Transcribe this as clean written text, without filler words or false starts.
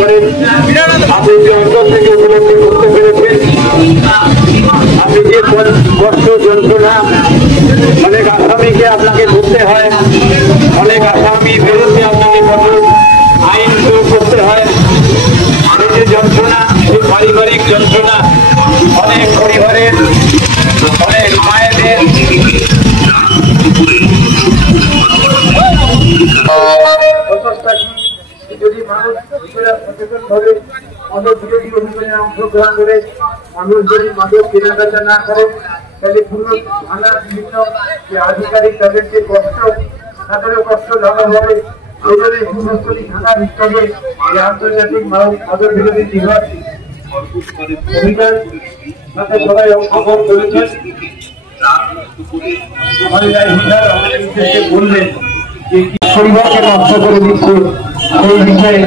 করেন, আপনি যে অন্তর থেকে উপলব্ধি করতে পেরেছেন। আপনি যে কষ্ট যন্ত্রণা, অনেক আসামিকে আপনাকে ধরতে হয়, অনেক আসামি বিরুদ্ধে আপনাকে কঠোর আইন প্রয়োগ করতে হয়। সেই যে যন্ত্রণা, সেই পারিবারিক যন্ত্রণা, অনেক পরিবারের, অনেক মায়েদের যদি মানুষ সচেতন ভাবে মাদক বিরোধী অভিযানে অংশগ্রহণ করে, মানুষ যদি মাদক কেনাবেচা না করে, তাহলে পুরো থানা বিভিন্ন যে আধিকারিক তাদের যে কষ্ট, তাদেরও কষ্ট লাঘব হবে। এই জন্য হিমস্থলী থানা বিভাগে এই আন্তর্জাতিক মাদক বিরোধী দিবস অভিযান সাথে সবাই অংশগ্রহণ করেছেন। বললেন যে পরিবারকে নষ্ট করে দিচ্ছে, সেই বিষয়ে